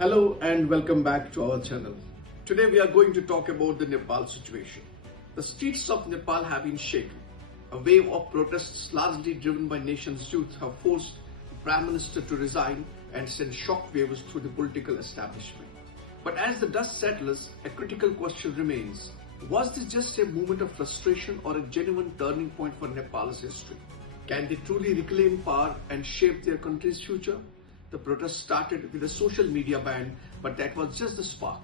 Hello and welcome back to our channel. Today we are going to talk about the Nepal situation. The streets of Nepal have been shaken. A wave of protests largely driven by nation's youth have forced the Prime Minister to resign and sent shockwaves through the political establishment. But as the dust settles, a critical question remains. Was this just a moment of frustration or a genuine turning point for Nepal's history? Can they truly reclaim power and shape their country's future? The protest started with a social media ban, but that was just the spark.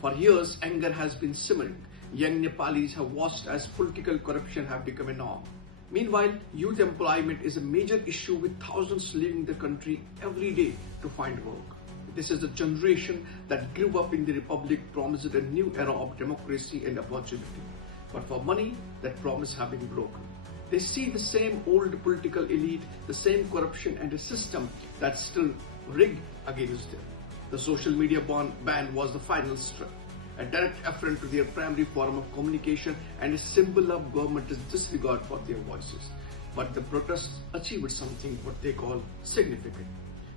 For years, anger has been simmering. Young Nepalis have watched as political corruption have become a norm. Meanwhile, youth employment is a major issue with thousands leaving the country every day to find work. This is a generation that grew up in the Republic promised a new era of democracy and opportunity. But for many, that promise has been broken. They see the same old political elite, the same corruption and a system that's still rigged against them. The social media ban was the final straw, a direct affront to their primary form of communication and a symbol of government's disregard for their voices. But the protests achieved something what they call significant.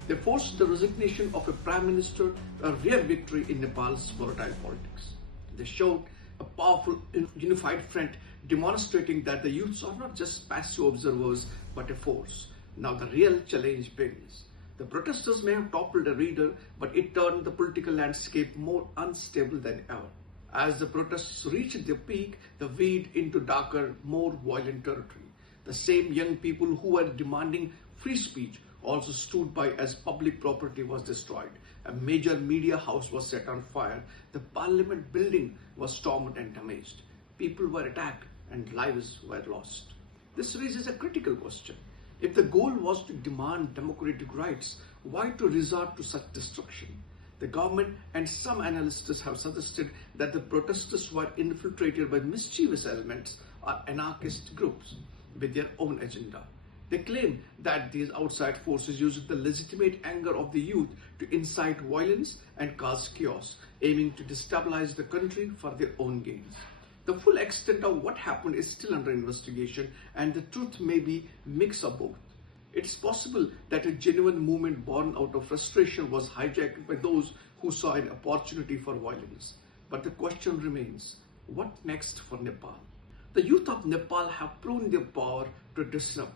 They forced the resignation of a prime minister, a rare victory in Nepal's volatile politics. They showed a powerful unified front demonstrating that the youths are not just passive observers but a force. Now the real challenge begins. The protesters may have toppled a leader, but it turned the political landscape more unstable than ever. As the protests reached their peak, they veered into darker, more violent territory. The same young people who were demanding free speech also stood by as public property was destroyed. A major media house was set on fire. The parliament building was stormed and damaged. People were attacked and lives were lost. This raises a critical question. If the goal was to demand democratic rights, why to resort to such destruction? The government and some analysts have suggested that the protesters were infiltrated by mischievous elements or anarchist groups with their own agenda. They claim that these outside forces used the legitimate anger of the youth to incite violence and cause chaos, aiming to destabilize the country for their own gains. The full extent of what happened is still under investigation, and the truth may be a mix of both. It's possible that a genuine movement born out of frustration was hijacked by those who saw an opportunity for violence. But the question remains, what next for Nepal? The youth of Nepal have proven their power to disrupt.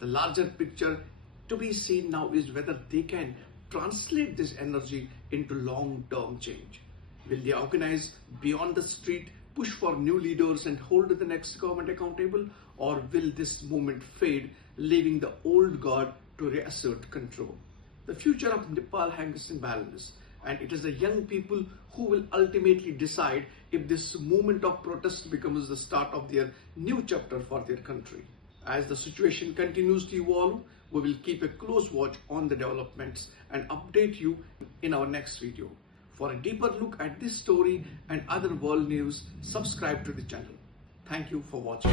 The larger picture to be seen now is whether they can translate this energy into long-term change. Will they organize beyond the street, push for new leaders and hold the next government accountable, or will this movement fade, leaving the old guard to reassert control? The future of Nepal hangs in balance, and it is the young people who will ultimately decide if this movement of protest becomes the start of their new chapter for their country. As the situation continues to evolve, we will keep a close watch on the developments and update you in our next video. For a deeper look at this story and other world news, subscribe to the channel. Thank you for watching.